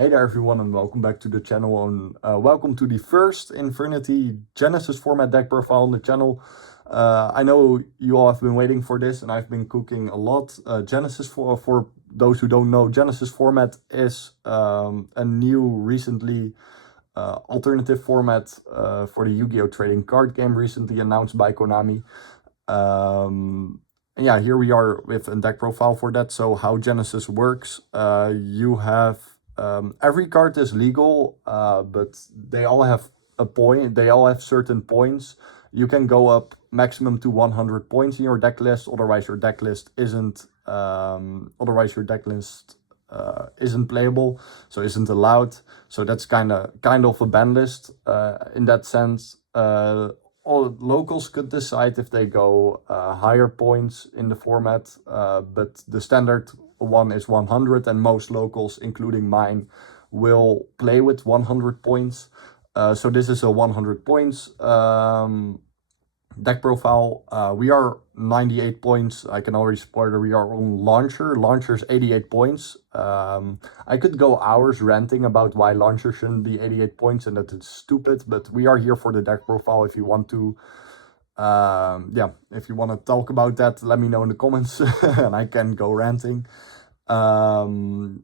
Hey there everyone and welcome back to the channel and welcome to the first Infernity Genesis format deck profile on the channel. I know you all have been waiting for this and I've been cooking a lot. Genesis, for those who don't know, Genesis format is a new, recently alternative format for the Yu-Gi-Oh! Trading card game recently announced by Konami. And yeah, here we are with a deck profile for that. So how Genesis works, you have every card is legal, but they all have a point. They all have certain points. You can go up maximum to 100 points in your deck list. Otherwise, your deck list isn't. Isn't playable, so isn't allowed. So that's kind of a ban list in that sense. All locals could decide if they go higher points in the format, but the standard one is 100, and most locals, including mine, will play with 100 points. So this is a 100 points deck profile. We are 98 points. I can already spoil that we are on Launcher. Launcher's 88 points. I could go hours ranting about why Launcher shouldn't be 88 points and that it's stupid, but we are here for the deck profile. If you want to if you want to talk about that, let me know in the comments and I can go ranting. And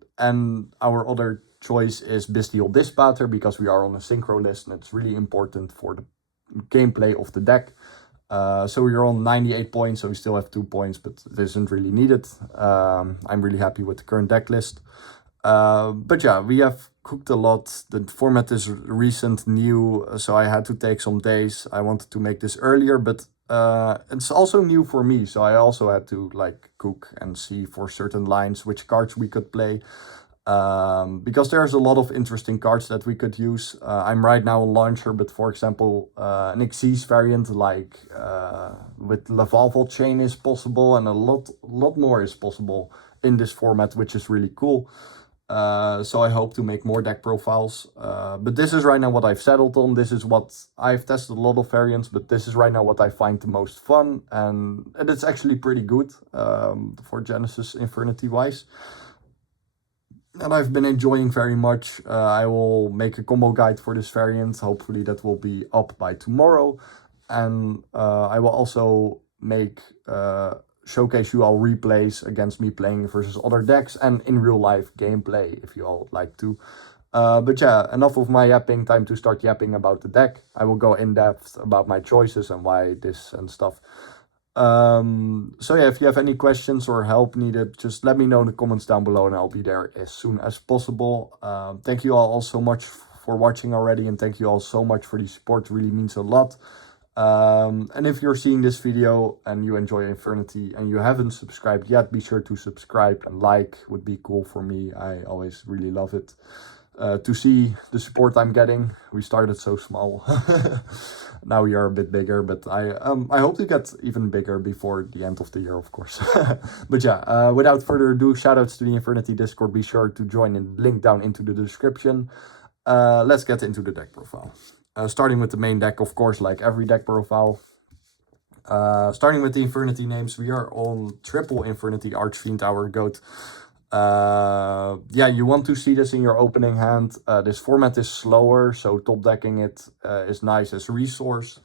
our other choice is Bestial Dispater because we are on a synchro list and it's really important for the gameplay of the deck. So we're on 98 points, so we still have 2 points, but it isn't really needed. I'm really happy with the current deck list. But yeah, we have cooked a lot. The format is recent, new, so I had to take some days. I wanted to make this earlier, but it's also new for me, so I also had to like cook and see for certain lines which cards we could play. Because there's a lot of interesting cards that we could use. I'm right now on Launcher, but for example, an Xyz variant like with Lavalval Chain is possible, and a lot more is possible in this format, which is really cool. So I hope to make more deck profiles. But this is right now what I've settled on. This is what I've tested a lot of variants, but this is right now what I find the most fun, and it's actually pretty good for Genesis Infernity wise. And I've been enjoying very much. I will make a combo guide for this variant. Hopefully that will be up by tomorrow. And I will also make showcase you all replays against me playing versus other decks and in real life gameplay if you all would like to. But yeah, enough of my yapping, time to start yapping about the deck. I will go in depth about my choices and why this and stuff. So yeah, if you have any questions or help needed, just let me know in the comments down below and I'll be there as soon as possible. Thank you all so much for watching already, and thank you all so much for the support. It really means a lot. And if you're seeing this video and you enjoy Infernity and you haven't subscribed yet, be sure to subscribe, and like would be cool for me. I always really love it to see the support I'm getting. We started so small. Now we are a bit bigger, but I hope to get even bigger before the end of the year, of course. But yeah, without further ado, shoutouts to the Infernity Discord. Be sure to join in the link down into the description. Let's get into the deck profile. Starting with the main deck, of course, like every deck profile. Starting with the Infernity names, we are on triple Infernity Archfiend, our goat. Yeah, you want to see this in your opening hand. This format is slower, so top decking it is nice as resource.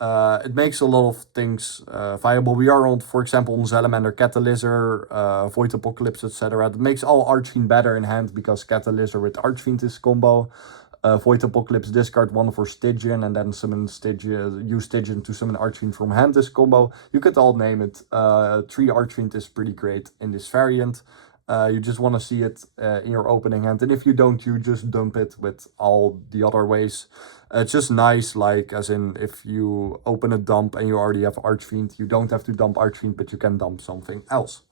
It makes a lot of things viable. We are on, for example, on Salamander, Catalyzer, Void Apocalypse, etc. It makes all Archfiend better in hand because Catalyzer with Archfiend is combo. Void Apocalypse, discard one for Stygian and then summon Stygian, use Stygian to summon Archfiend from hand is combo. You could all name it. 3 Archfiend is pretty great in this variant. You just want to see it in your opening hand, and if you don't, you just dump it with all the other ways. It's just nice, like as in if you open a dump and you already have Archfiend, you don't have to dump Archfiend, but you can dump something else.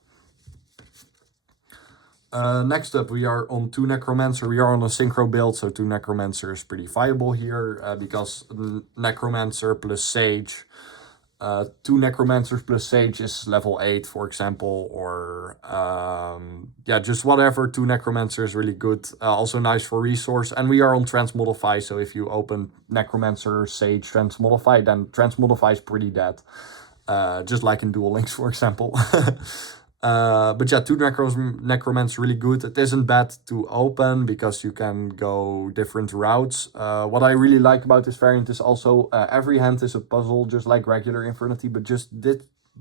Next up, we are on 2 Necromancer. We are on a Synchro build, so 2 Necromancer is pretty viable here because Necromancer plus Sage. 2 Necromancers plus Sage is level 8, for example, or yeah, just whatever. 2 Necromancer is really good. Also nice for resource, and we are on Transmodify, so if you open Necromancer, Sage, Transmodify, then Transmodify is pretty dead. Just like in Duel Links, for example. But yeah, 2 Necromancer really good. It isn't bad to open because you can go different routes. What I really like about this variant is also every hand is a puzzle, just like regular Infernity, but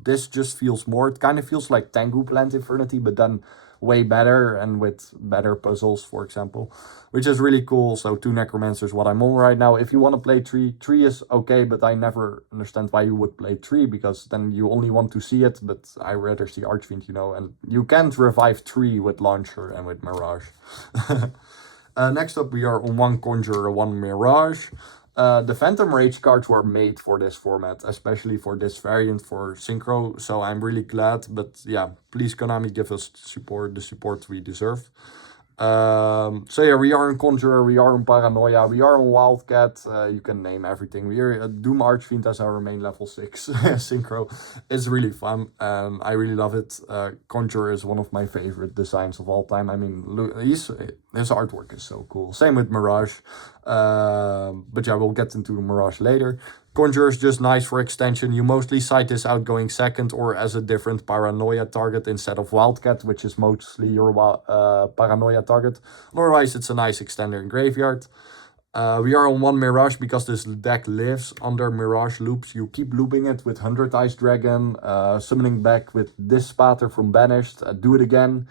this just feels more. It kind of feels like Tengu Plant Infernity, but then way better and with better puzzles, for example, which is really cool. So 2 Necromancers, what I'm on right now. If you want to play 3 is okay, but I never understand why you would play 3, because then you only want to see it, but I rather see Archfiend, you know, and you can't revive 3 with Launcher and with Mirage. Next up, we are on 1 Conjurer, 1 Mirage. The Phantom Rage cards were made for this format, especially for this variant for Synchro, so I'm really glad. But yeah, please Konami, give us support, the support we deserve. So yeah, we are on Conjurer, we are on Paranoia, we are on Wildcat, you can name everything. We are Doom Archfiend as our main level 6 Synchro. It's really fun, I really love it. Conjurer is one of my favorite designs of all time. I mean, his artwork is so cool. Same with Mirage, but yeah, we'll get into Mirage later. Conjurer is just nice for extension. You mostly side this out going second or as a different Paranoia target instead of Wildcat, which is mostly your Paranoia target. Otherwise, it's a nice extender in Graveyard. We are on 1 Mirage because this deck lives under Mirage loops. You keep looping it with 100 Ice Dragon, summoning back with this Spatter from Banished, do it again.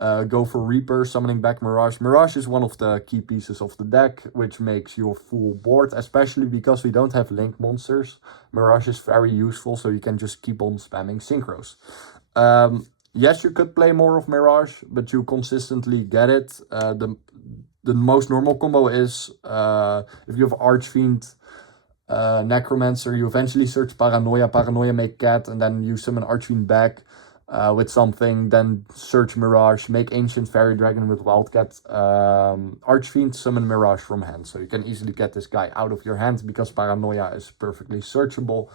Go for Reaper, summoning back Mirage. Mirage is one of the key pieces of the deck, which makes your full board, especially because we don't have link monsters. Mirage is very useful, so you can just keep on spamming Synchros. Yes, you could play more of Mirage, but you consistently get it. The most normal combo is if you have Archfiend, Necromancer, you eventually search Paranoia make Cat, and then you summon Archfiend back. With something, then search Mirage, make Ancient Fairy Dragon with Wildcat, Archfiend, summon Mirage from hand. So you can easily get this guy out of your hand because Paranoia is perfectly searchable,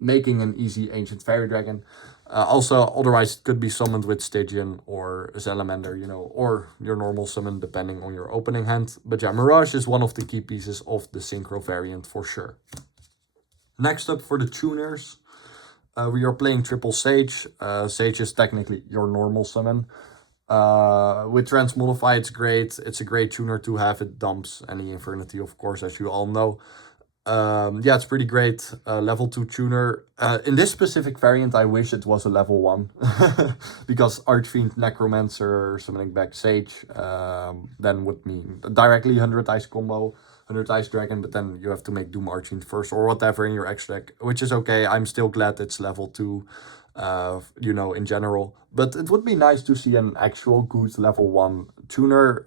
making an easy Ancient Fairy Dragon. Also, otherwise it could be summoned with Stygian or Salamander, you know, or your normal summon depending on your opening hand. But yeah, Mirage is one of the key pieces of the Synchro variant for sure. Next up for the tuners. We are playing Triple Sage. Sage is technically your normal summon. With Transmodify, it's great. It's a great tuner to have. It dumps any Infernity, of course, as you all know. Yeah, it's pretty great. Level 2 tuner. In this specific variant, I wish it was a level 1. Because Archfiend, Necromancer, summoning back Sage, then would mean directly 100 Ice combo. 100 Ice Dragon, but then you have to make Doom Archfiend first or whatever in your extra deck, which is okay. I'm still glad it's level 2, you know, in general. But it would be nice to see an actual good level 1 tuner.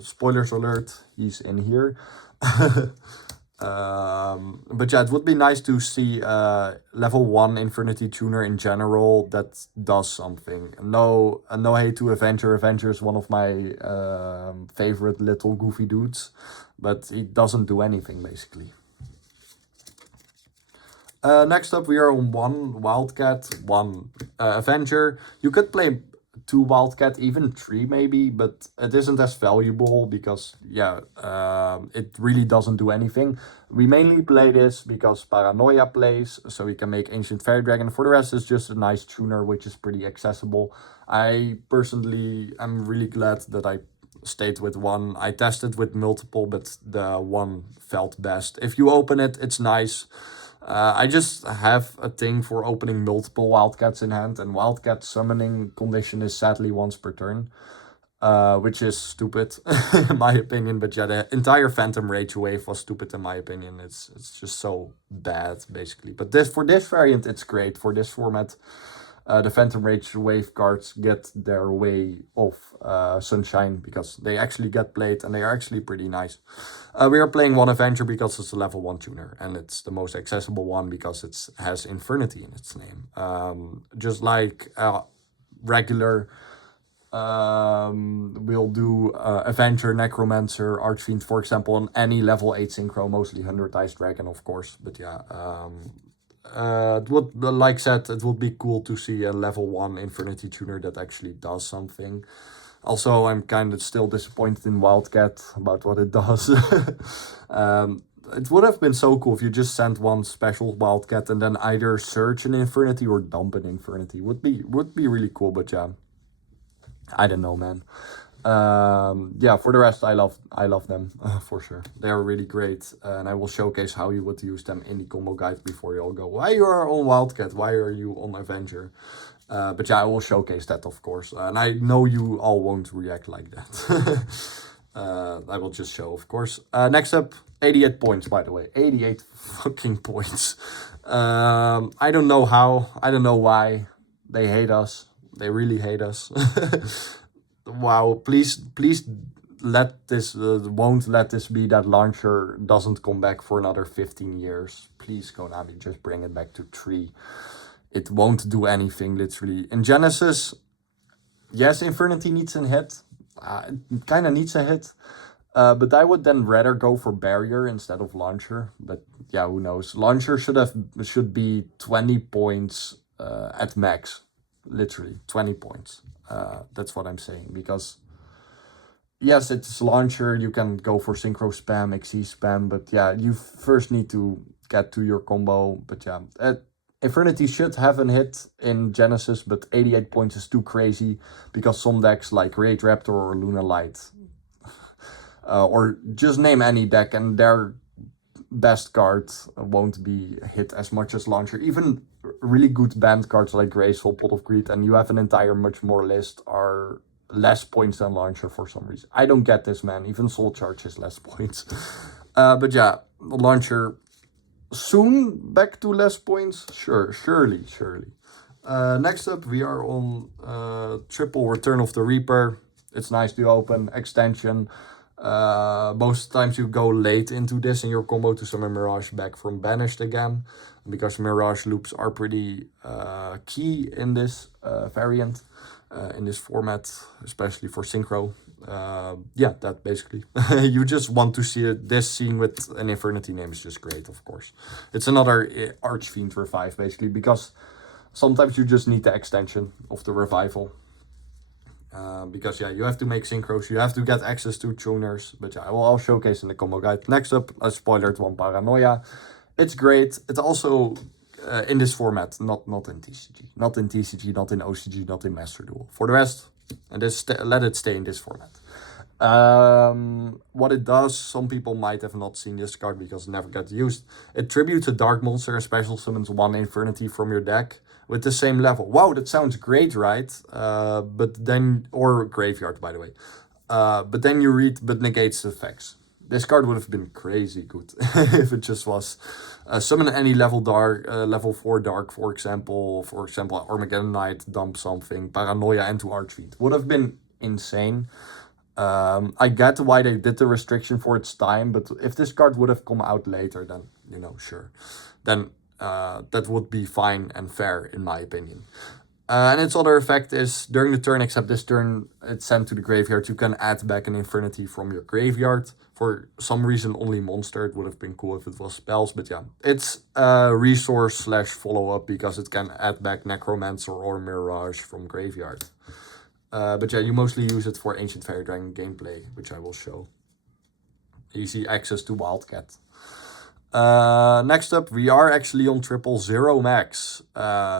Spoilers alert, he's in here. But yeah, it would be nice to see level 1 Infernity tuner in general that does something. No hate to Avenger. Avenger is one of my favorite little goofy dudes, but he doesn't do anything basically. Next up, we are on 1 Wildcat, 1 Avenger. You could play 2 Wildcat, even 3 maybe, but it isn't as valuable because, yeah, it really doesn't do anything. We mainly play this because Paranoia plays, so we can make Ancient Fairy Dragon. For the rest, it's just a nice tuner, which is pretty accessible. I personally am really glad that I stayed with 1. I tested with multiple, but the 1 felt best. If you open it, it's nice. I just have a thing for opening multiple Wildcats in hand, and Wildcat summoning condition is sadly once per turn, which is stupid in my opinion. But yeah, the entire Phantom Rage wave was stupid in my opinion. It's just so bad basically. But for this variant, it's great. For this format, the Phantom Rage wave cards get their way of Sunshine because they actually get played and they are actually pretty nice. We are playing 1 Avenger because it's a level 1 tuner and it's the most accessible one because it has Infernity in its name. Just like regular, we'll do Avenger, Necromancer, Archfiend, for example, on any level 8 Synchro, mostly 100 Ice Dragon, of course. But yeah, it would, like said, it would be cool to see a level 1 Infernity tuner that actually does something. Also, I'm kind of still disappointed in Wildcat about what it does. it would have been so cool if you just sent one special Wildcat and then either search an Infernity or dump an Infernity. Would be really cool, but yeah. I don't know, man. Yeah, for the rest, I love them for sure. They are really great, and I will showcase how you would use them in the combo guide before you all go, why you are on Wildcat, why are you on Avenger? But yeah, I will showcase that, of course, and I know you all won't react like that. I will just show, of course. Next up, 88 points, by the way. 88 fucking points. I don't know how, I don't know why. They hate us. They really hate us. Wow, please let this, won't let this be that launcher doesn't come back for another 15 years. Please, Konami, just bring it back to 3. It won't do anything, literally. In Genesys, yes, Infernity needs a hit. It kind of needs a hit. But I would then rather go for Barrier instead of Launcher. But yeah, who knows. Launcher should be 20 points at max. Literally, 20 points. That's what I'm saying. Because, yes, it's Launcher. You can go for Synchro spam, XE spam. But yeah, you first need to get to your combo. But yeah, Infernity should have an hit in Genesys, but 88 points is too crazy because some decks like Rage Raptor or Luna Light, or just name any deck and their best card won't be hit as much as Launcher. Even really good banned cards like Graceful, Pot of Greed, and you have an entire much more list are less points than Launcher for some reason. I don't get this, man. Even Soul Charge is less points. But yeah, Launcher... soon back to less points? Sure, surely. Next up, we are on triple Return of the Reaper. It's nice to open. Extension. Most times you go late into this in your combo to summon Mirage back from Banished again. Because Mirage loops are pretty key in this variant. In this format, especially for Synchro. Yeah, that basically. You just want to see it. This scene with an Infernity name is just great, of course. It's another Archfiend revive, basically, because sometimes you just need the extension of the revival. Because, yeah, you have to make synchros, you have to get access to tuners, but yeah, I'll showcase in the combo guide. Next up, a spoilered one, Paranoia. It's great. It's also... in this format, not in TCG. Not in TCG, not in OCG, not in Master Duel. For the rest, and let it stay in this format. What it does, some people might have not seen this card because it never got used. It tributes a Dark Monster and special summons 1 Infernity from your deck with the same level. Wow, that sounds great, right? But then, or Graveyard, by the way. But then you read, but negates the effects. This card would have been crazy good if it just was summon any level dark, level 4 dark, for example, Armageddon Knight, dump something, Paranoia into Archfiend. Would have been insane. I get why they did the restriction for its time, but if this card would have come out later, then, you know, sure. Then that would be fine and fair, in my opinion. And its other effect is, during the turn, except this turn, it's sent to the graveyard, you can add back an Infernity from your graveyard. For some reason, only monster. It would have been cool if it was spells, but yeah. It's a resource / follow-up because it can add back Necromancer or Mirage from graveyard. But yeah, you mostly use it for Ancient Fairy Dragon gameplay, which I will show. Easy access to Wildcat. Next up, we are actually on triple Zero Max.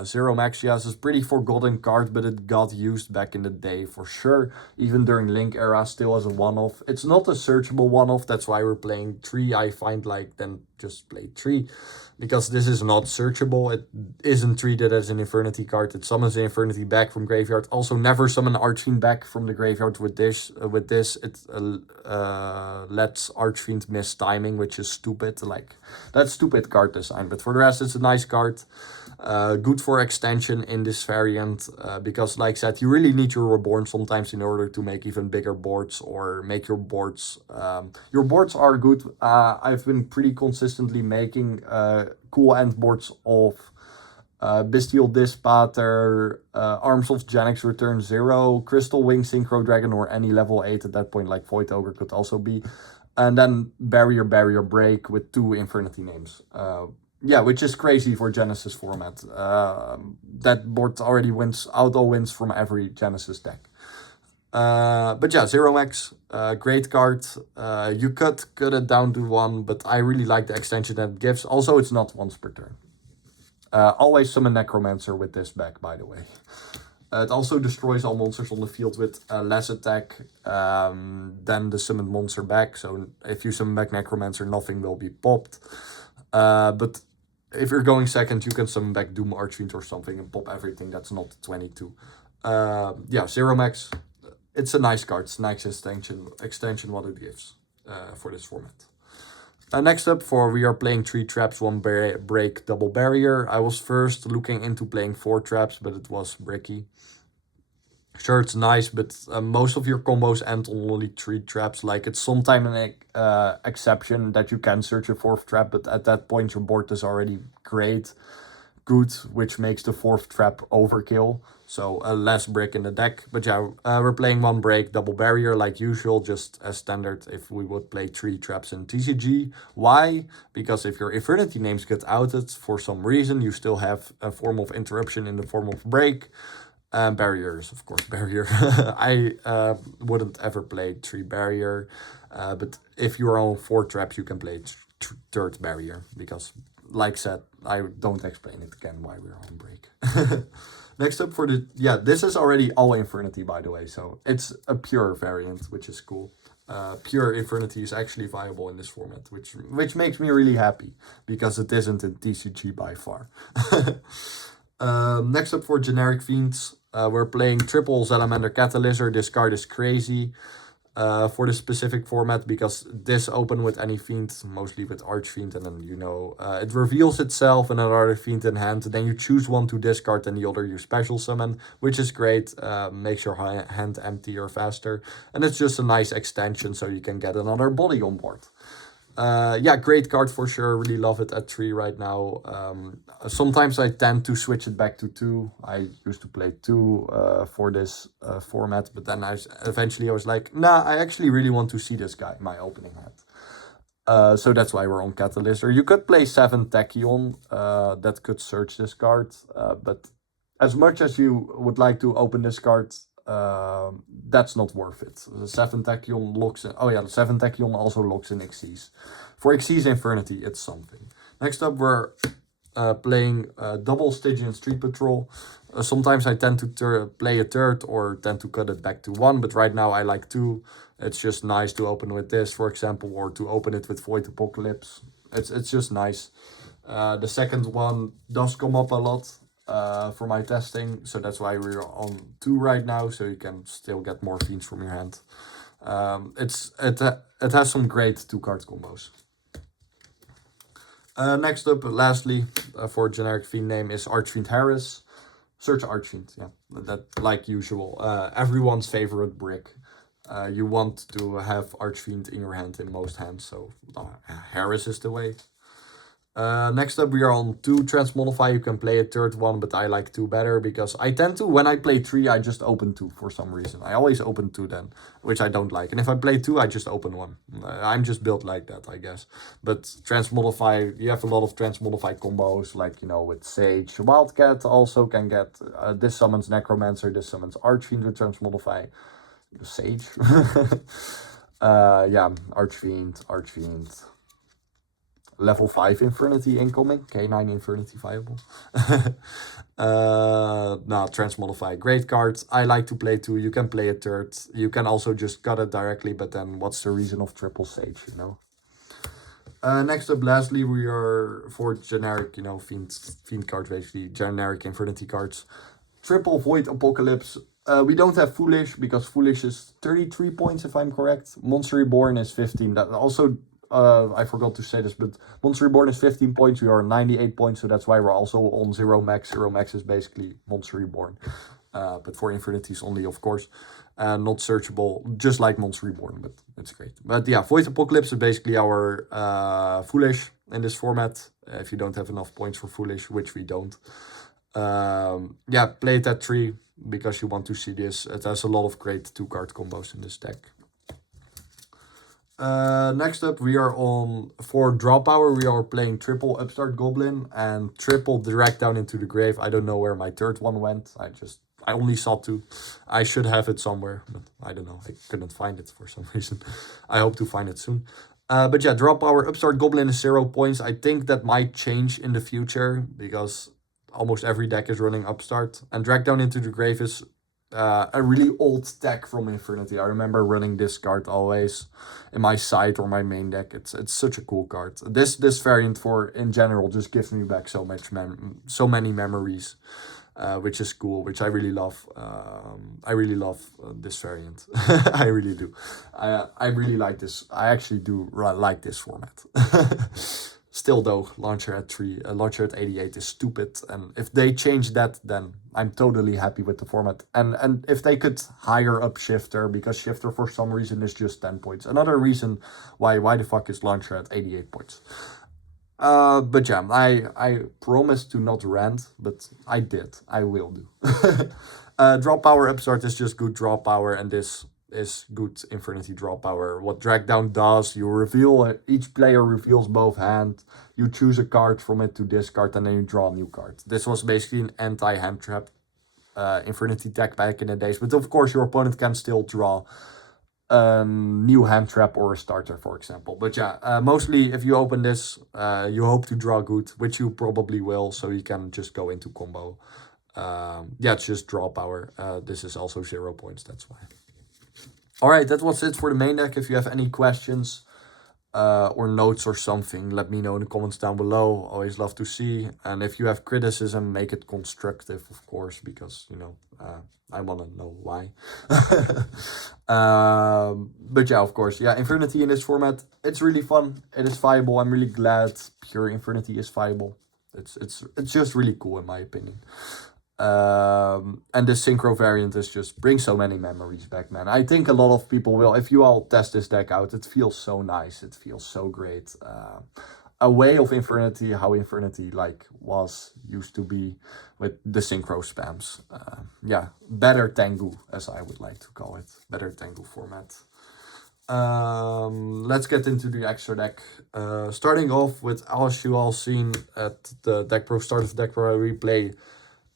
Zero Max, yes, is a pretty forgotten card, but it got used back in the day for sure. Even during Link era, still as a one-off. It's not a searchable one-off, that's why we're playing 3. I find like, then just play 3. Because this is not searchable, it isn't treated as an Infernity card. It summons an Infernity back from graveyard. Also, never summon Archfiend back from the graveyard with this. It lets Archfiend miss timing, which is stupid. Like, that's stupid card design. But for the rest, it's a nice card. Good for extension in this variant. Because, like I said, you really need your Reborn sometimes in order to make even bigger boards or make your boards. Your boards are good. I've been pretty consistently making cool end boards of Bestial Dispater, Arms of Genesys Return 0, Crystal Wing Synchro Dragon, or any level 8 at that point, like Void Ogre could also be. And then Barrier Break with 2 Infernity names. Yeah, which is crazy for Genesys format. That board already auto wins from every Genesys deck. But yeah, Zero Max, great card. You could cut it down to 1, but I really like the extension that it gives. Also, it's not once per turn. Always summon Necromancer with this back, by the way. It also destroys all monsters on the field with less attack than the summoned monster back. So if you summon back Necromancer, nothing will be popped. But if you're going second, you can summon back Doom Archfiend or something and pop everything that's not 22. Yeah, Zero Max. It's a nice card. It's a nice extension what it gives for this format. Next up, we are playing 3 traps, 1 break, double barrier. I was first looking into playing 4 traps, but it was bricky. Sure, it's nice, but most of your combos end on only 3 traps. Like, it's sometimes an exception that you can search a 4th trap, but at that point your board is already good, which makes the 4th trap overkill. So less brick in the deck. But yeah, we're playing 1 break, double barrier like usual, just as standard if we would play 3 traps in TCG. Why? Because if your Infernity names get outed for some reason, you still have a form of interruption in the form of break. Barriers, of course, barrier. I wouldn't ever play 3 barrier. But if you're on 4 traps, you can play 3rd barrier. Because, like said, I don't explain it again why we're on break. Next up this is already all Infernity, by the way, so it's a pure variant, which is cool. Pure Infernity is actually viable in this format, which makes me really happy, because it isn't in TCG by far. Next up for generic fiends, we're playing triple Salamander Catalyzer. This card is crazy. For the specific format, because this open with any fiend, mostly with Archfiend, and then it reveals itself and another fiend in hand. Then you choose one to discard and the other you special summon, which is great. Makes your hand emptier faster, and it's just a nice extension so you can get another body on board. Yeah, great card for sure. Really love it at 3 right now. Sometimes I tend to switch it back to 2. I used to play 2 for this format, but then eventually I was like, nah, I actually really want to see this guy in my opening hand. So that's why we're on Catalyzer. You could play 7 Tachyon, that could search this card, but as much as you would like to open this card, that's not worth it. The 7 Tachyon locks in. Oh yeah, the 7 Tachyon also locks in Xyz. For Xyz Infernity, it's something. Next up, we're playing double Stygian Street Patrol. Sometimes I tend to play a 3rd or tend to cut it back to 1, but right now I like 2. It's just nice to open with this, for example, or to open it with Void Apocalypse. It's just nice. The second one does come up a lot for my testing, so that's why we're on 2 right now, so you can still get more fiends from your hand. It has some great 2-card combos. Next up, lastly, for generic fiend name is Archfiend Harris. Search Archfiend, yeah, that like usual. Everyone's favorite brick. You want to have Archfiend in your hand in most hands, so Harris is the way. Next up, we are on 2 Transmodify. You can play a 3rd one, but I like 2 better, because I tend to, when I play 3, I just open 2 for some reason. I always open 2 then, which I don't like. And if I play 2, I just open 1. I'm just built like that, I guess. But Transmodify, you have a lot of Transmodify combos, like, with Sage. Wildcat also can get, this summons Necromancer, this summons Archfiend with Transmodify. Sage. Yeah, Archfiend. Level 5 Infernity incoming. K9 Infernity viable. Transmodify. Great cards. I like to play 2. You can play a 3rd. You can also just cut it directly, but then what's the reason of triple Sage, Next up, lastly, we are for generic, fiend cards, basically. Generic Infernity cards. Triple Void Apocalypse. We don't have Foolish, because Foolish is 33 points, if I'm correct. Monster Reborn is 15. That also... I forgot to say this, but Monster Reborn is 15 points. We are 98 points, so that's why we're also on 0 max. 0 max is basically Monster Reborn. But for Infinities only, of course. Not searchable, just like Monster Reborn, but it's great. But yeah, Void Apocalypse is basically our Foolish in this format. If you don't have enough points for Foolish, which we don't. Yeah, play it at 3, because you want to see this. It has a lot of great 2-card combos in this deck. Next up, we are on, for draw power, we are playing triple Upstart Goblin and triple Direct Down into the Grave. I don't know where my 3rd one went. I just I only saw 2. I should have it somewhere, but I don't know. I couldn't find it for some reason. I hope to find it soon. But yeah, draw power, Upstart Goblin is 0 points. I think that might change in the future because almost every deck is running Upstart. And Drag Down into the Grave is a really old deck from Infernity. I remember running this card always in my side or my main deck. It's such a cool card. This variant for in general just gives me back so many memories. Which is cool, which I really love. I really love this variant. I really do. I really like this. I actually do like this format. Still though, launcher at 3, launcher at 88 is stupid. And if they change that, then I'm totally happy with the format. And if they could higher up Shifter, because Shifter for some reason is just 10 points. Another reason why the fuck is launcher at 88 points. But yeah, I promised to not rant, but I did. I will do. Draw power Upstart is just good draw power, and this is good Infernity draw power. What Drag Down does, you reveal, each player reveals both hands. You choose a card from it to discard, and then you draw a new card. This was basically an anti-hand trap Infernity deck back in the days, but of course your opponent can still draw new hand trap or a starter, for example. But yeah, mostly if you open this, you hope to draw good, which you probably will, so you can just go into combo. Yeah, it's just draw power. This is also 0 points, that's why. Alright, that was it for the main deck. If you have any questions or notes or something, let me know in the comments down below. Always love to see. And if you have criticism, make it constructive, of course, because, you know, I want to know why. But yeah, of course, yeah, Infernity in this format, it's really fun. It is viable. I'm really glad pure Infernity is viable. It's just really cool in my opinion. And the Synchro variant is just brings so many memories back, man. I think a lot of people will, if you all test this deck out, it feels so nice. It feels so great. A way of Infernity, how Infernity used to be with the Synchro spams. Yeah, better Tengu, as I would like to call it. Better Tengu format. Let's get into the extra deck. Starting off with, as you all seen at the start of the Deckprofile replay,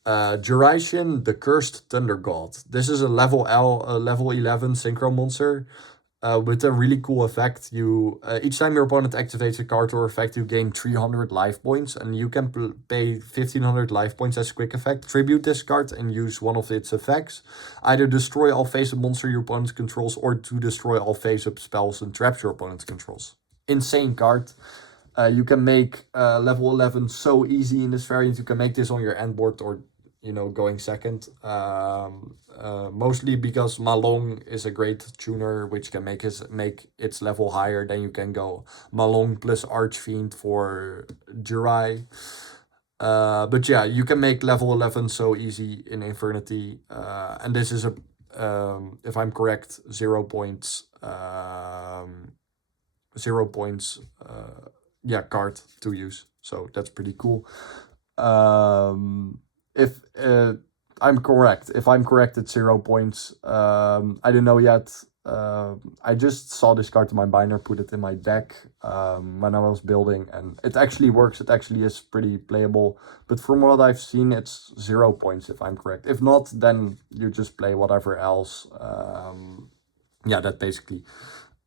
Jurassian, the Cursed Thunder God. This is a level 11 Synchro monster. With a really cool effect. You each time your opponent activates a card or effect, you gain 300 life points, and you can pay 1500 life points as quick effect. Tribute this card and use one of its effects. Either destroy all face-up monster your opponent controls, or to destroy all face-up spells and traps your opponent controls. Insane card. You can make level 11 so easy in this variant. You can make this on your end board or, you know, going second. Mostly because Malong is a great tuner, which can make its level higher. Then you can go Malong plus Archfiend for Jurai. But yeah, you can make level 11 so easy in Infernity. And this is a, if I'm correct, 0 points. 0 points, yeah, card to use. So that's pretty cool. If I'm correct, it's 0 points. I don't know yet. I just saw this card in my binder, put it in my deck when I was building, and it actually works. It actually is pretty playable. But from what I've seen, it's 0 points if I'm correct. If not, then you just play whatever else. Yeah, that basically.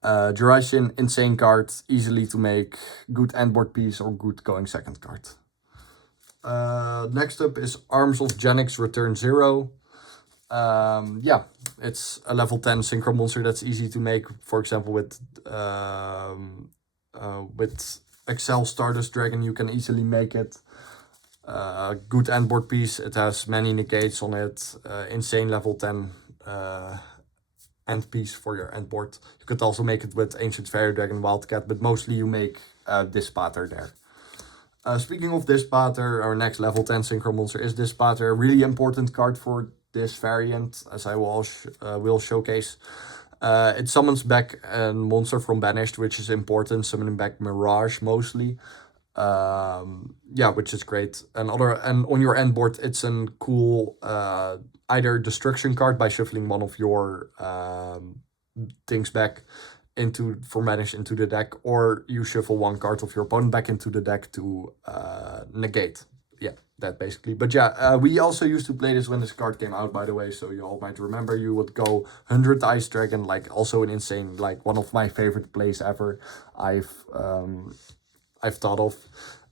Jurassian, insane card, easily to make, good endboard piece or good going second card. Next up is Arms of Genix Return 0. Yeah, it's a level 10 synchro monster that's easy to make. For example, with Excel Stardust Dragon, you can easily make it. Good endboard piece. It has many negates on it. Insane level 10 end piece for your end board. You could also make it with Ancient Fairy Dragon, Wildcat, but mostly you make Dispater there. Speaking of Dispater, our next level 10 synchro monster is Dispater. A really important card for this variant, as I will showcase. It summons back a monster from Banished, which is important, summoning back Mirage mostly. Yeah, which is great. And on your end board, it's a cool either destruction card by shuffling one of your things back from Banished into the deck, or you shuffle one card of your opponent back into the deck to negate yeah, that basically. But yeah, we also used to play this when this card came out, by the way, so you all might remember. You would go 100 Ice Dragon, like also an insane, like one of my favorite plays ever I've thought of.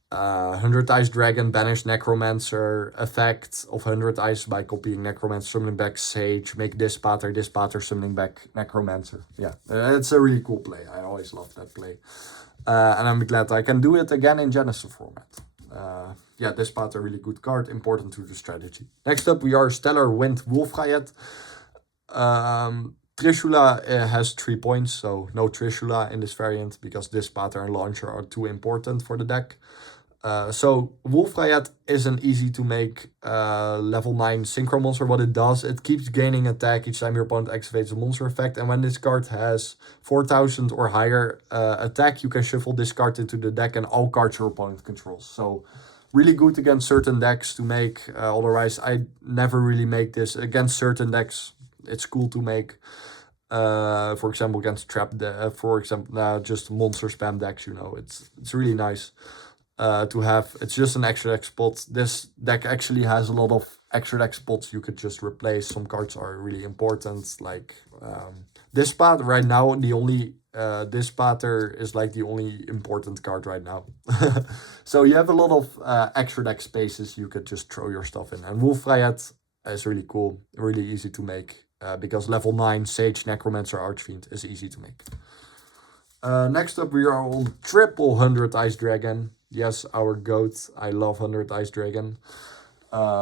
100 Ice Dragon, banish Necromancer, effect of 100 Ice by copying Necromancer, summoning back Sage, make Dispater, summoning back Necromancer. Yeah, it's a really cool play. I always love that play. And I'm glad I can do it again in Genesys format. Yeah, Dispater, really good card, important to the strategy. Next up, we are Stellar Wind Wolfried. Trishula has 3 points, so no Trishula in this variant, because Dispater and Launcher are too important for the deck. So Wolfried is an easy to make level 9 synchro monster. What it does, it keeps gaining attack each time your opponent activates a monster effect. And when this card has 4000 or higher attack, you can shuffle this card into the deck and all cards your opponent controls. So really good against certain decks to make. Otherwise, I never really make this. Against certain decks, it's cool to make. For example, against for example, just monster spam decks, you know, it's really nice. To have. It's just an extra deck spot. This deck actually has a lot of extra deck spots you could just replace. Some cards are really important, like Dispater right now. The only Dispater is like the only important card right now. So you have a lot of extra deck spaces you could just throw your stuff in. And Wolfried is really cool, really easy to make, because level 9 Sage, Necromancer, Archfiend is easy to make. Next up, we are on triple 100 Ice Dragon. Yes, our GOAT. I love 100 Ice Dragon. Yeah,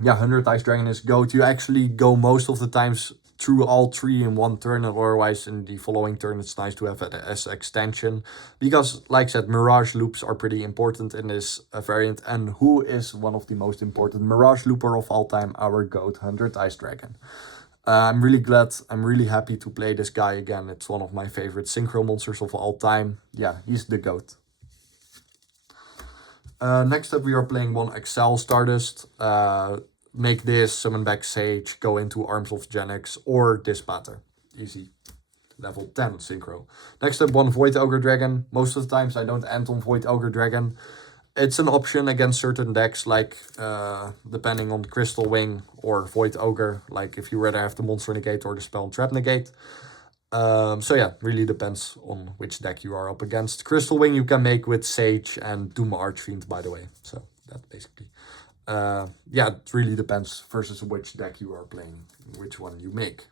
100 Ice Dragon is GOAT. You actually go most of the times through all 3 in one turn, and otherwise in the following turn it's nice to have it as extension. Because, like I said, Mirage Loops are pretty important in this variant. And who is one of the most important Mirage Looper of all time? Our GOAT, 100 Ice Dragon. I'm really glad, I'm really happy to play this guy again. It's one of my favorite synchro monsters of all time. Yeah, he's the GOAT. Next up, we are playing one Excel Stardust. Make this, summon back Sage, go into Arms of Genesys or Dispater. Easy. Level 10 synchro. Next up, one Void Ogre Dragon. Most of the times I don't end on Void Ogre Dragon. It's an option against certain decks, like depending on Crystal Wing or Void Ogre. Like if you rather have the Monster Negate or the Spell and Trap Negate. So yeah, really depends on which deck you are up against. Crystal Wing you can make with Sage and Doom Archfiend, by the way. So that basically. Yeah, it really depends versus which deck you are playing, which one you make.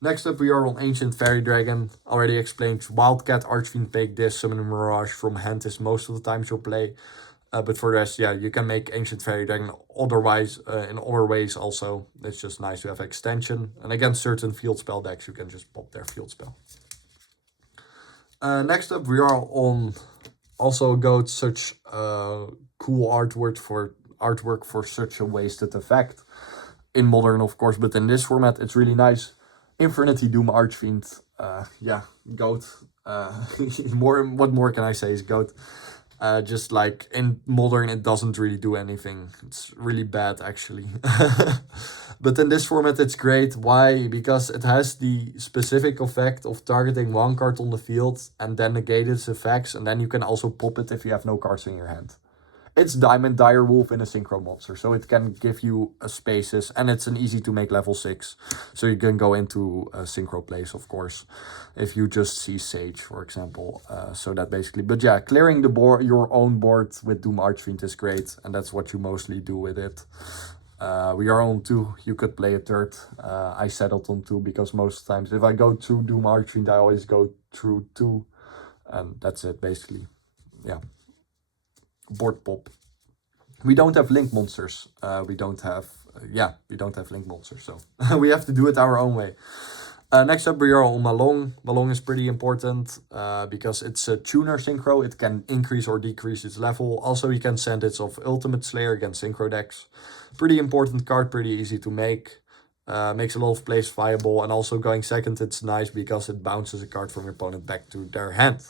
Next up, we are on Ancient Fairy Dragon. Already explained, Wildcat, Archfiend, Bake this, Summon Mirage from hand is most of the times you'll play. But for the rest, yeah, you can make Ancient Fairy Dragon otherwise, in other ways also. It's just nice to have extension. And against certain field spell decks, you can just pop their field spell. Next up, we are on also GOAT, such cool artwork for such a wasted effect. In Modern, of course, but in this format, it's really nice. Infernity Doom Archfiend, yeah, GOAT. What more can I say is GOAT. Just like in Modern, it doesn't really do anything. It's really bad, actually. But in this format, it's great. Why? Because it has the specific effect of targeting one card on the field and then negate its effects. And then you can also pop it if you have no cards in your hand. It's Diamond Direwolf in a synchro monster, so it can give you spaces, and it's an easy to make level 6. So you can go into synchro plays, of course, if you just see Sage, for example. So that basically, but yeah, clearing the board, your own board with Doom Archfiend is great, and that's what you mostly do with it. We are on 2. You could play a third. I settled on 2 because most times if I go through Doom Archfiend, I always go through 2, and that's it basically. Yeah. Board pop. We don't have link monsters. We don't have link monsters, so we have to do it our own way. Next up, we are on Malong. Malong is pretty important because it's a tuner synchro. It can increase or decrease its level. Also, you can send it off Ultimate Slayer against synchro decks. Pretty important card, pretty easy to make. Makes a lot of plays viable, and also going second, it's nice because it bounces a card from your opponent back to their hand.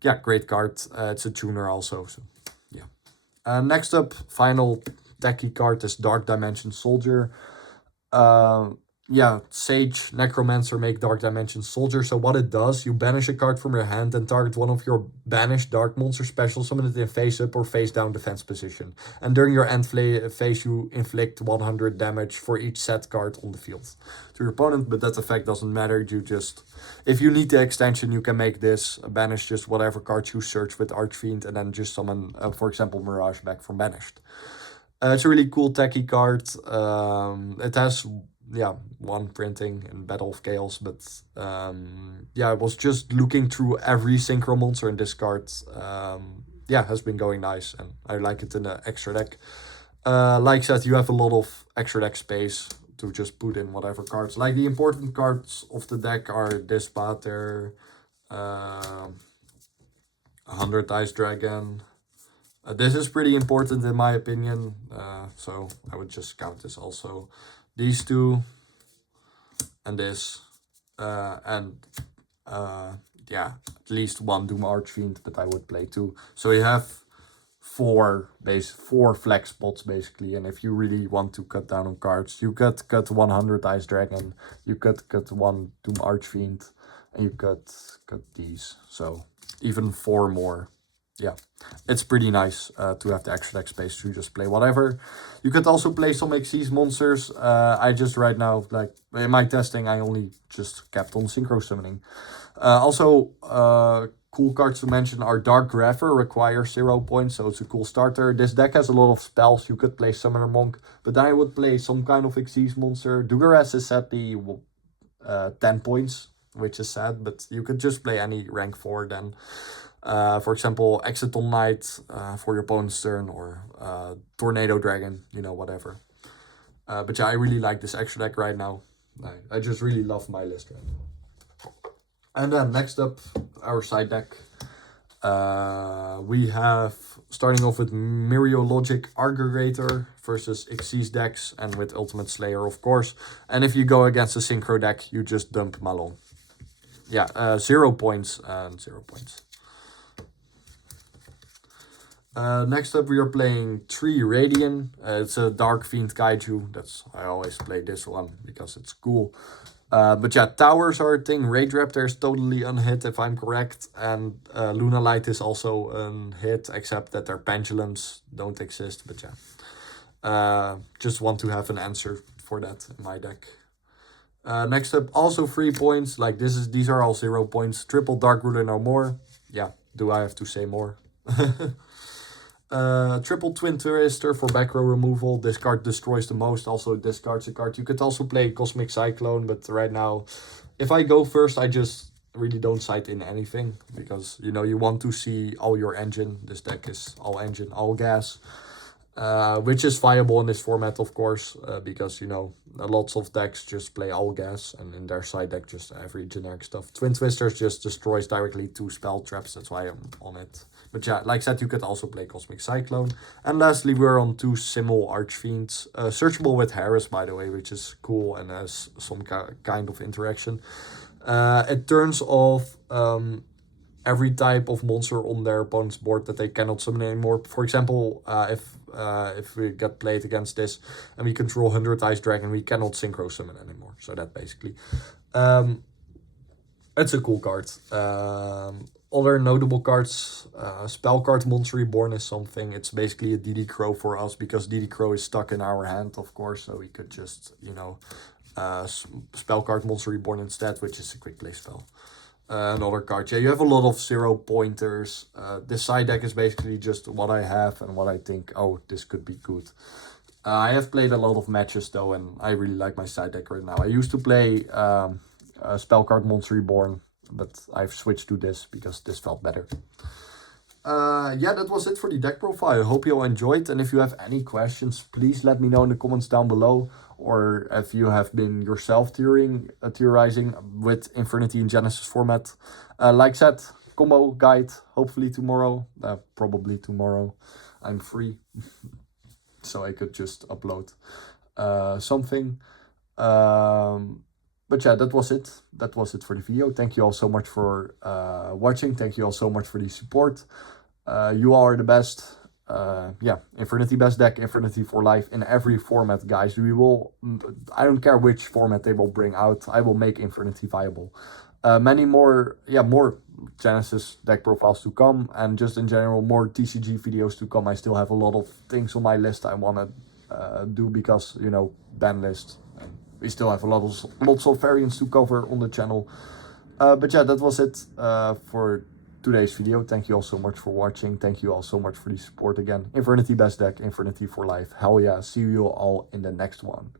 Yeah, great card. It's a tuner also, so yeah. Next up, final techie card is Dark Dimension Soldier. yeah, Sage, Necromancer, make Dark Dimension Soldier. So what it does, you banish a card from your hand and target one of your banished Dark Monster special, summon it in face up or face down defense position. And during your end phase, you inflict 100 damage for each set card on the field to your opponent, but that effect doesn't matter. You just, if you need the extension, you can make this, banish just whatever cards you search with Archfiend, and then just summon, for example, Mirage back from banished. It's a really cool techie card. It has, yeah, one printing in Battle of Chaos, but yeah, I was just looking through every Synchro monster, and this card, yeah, has been going nice, and I like it in the extra deck. Like I said, you have a lot of extra deck space to just put in whatever cards. Like the important cards of the deck are this Pater, 100 Ice Dragon. This is pretty important in my opinion, so I would just count this also. These two, and this, and yeah, at least one Doom Archfiend, but I would play two. So you have four flex spots basically, and if you really want to cut down on cards, you could cut 100 Ice Dragon, you could cut one Doom Archfiend, and you could cut these, so even 4 more. Yeah, it's pretty nice to have the extra deck space to just play whatever. You could also play some Xyz monsters. I just right now, like in my testing, I only just kept on Synchro Summoning. Also, cool cards to mention are Dark Grapher, requires 0 points, so it's a cool starter. This deck has a lot of spells. You could play Summoner Monk, but then I would play some kind of Xyz monster. Dugares is sadly 10 points, which is sad, but you could just play any rank 4 then. For example, Exiton Knight for your opponent's turn, or Tornado Dragon, you know, whatever. But yeah, I really like this extra deck right now. I just really love my list right now. And then next up, our side deck. We have, starting off with Myriologic Aggregator versus Xyz decks, and with Ultimate Slayer, of course. And if you go against a Synchro deck, you just dump Malon. Yeah, 0 points and 0 points. Next up, we are playing 3 Radiant. It's a Dark Fiend Kaiju. I always play this one because it's cool. But yeah, towers are a thing. Rage Raptor is totally unhit if I'm correct. And Luna Light is also unhit, except that their pendulums don't exist. But yeah, just want to have an answer for that in my deck. Next up, also 3 points. Like these are all 0 points. Triple Dark Ruler no more. Yeah, do I have to say more? Triple Twin Twister for back row removal. This card destroys the most, also discards a card. You could also play Cosmic Cyclone, but right now, if I go first, I just really don't side in anything, because, you know, you want to see all your engine. This deck is all engine, all gas, which is viable in this format, of course, because, you know, lots of decks just play all gas, and in their side deck just every generic stuff. Twin Twisters just destroys directly 2 spell traps, that's why I'm on it. But yeah, like I said, you could also play Cosmic Cyclone. And lastly, we're on 2 Simmel Archfiends. Searchable with Harris, by the way, which is cool and has some kind of interaction. It turns off every type of monster on their opponent's board that they cannot summon anymore. For example, if we get played against this and we control 100 Ice Dragon, we cannot Synchro Summon anymore. So that basically... it's a cool card. Other notable cards, spell card Monster Reborn is something. It's basically a DD Crow for us, because DD Crow is stuck in our hand, of course. So we could just, you know, spell card Monster Reborn instead, which is a quick play spell. Another card. Yeah, you have a lot of 0 pointers. This side deck is basically just what I have and what I think, oh, this could be good. I have played a lot of matches though, and I really like my side deck right now. I used to play spell card Monster Reborn, but I've switched to this because this felt better. Yeah, that was it for the deck profile. I hope you all enjoyed, and if you have any questions, please let me know in the comments down below, or if you have been yourself theorizing with Infernity and Genesys format. Like I said, combo guide, hopefully tomorrow, probably tomorrow. I'm free, so I could just upload something. But yeah, that was it. That was it for the video. Thank you all so much for watching. Thank you all so much for the support. You all are the best. yeah, Infernity best deck, Infernity for life in every format, guys. We will, I don't care which format they will bring out, I will make Infernity viable. Many more, yeah, more Genesys deck profiles to come, and just in general more TCG videos to come. I still have a lot of things on my list I want to do, because, you know, ban list. We still have lots of variants to cover on the channel. But yeah, that was it for today's video. Thank you all so much for watching. Thank you all so much for the support again. Infernity best deck, Infernity for life. Hell yeah. See you all in the next one.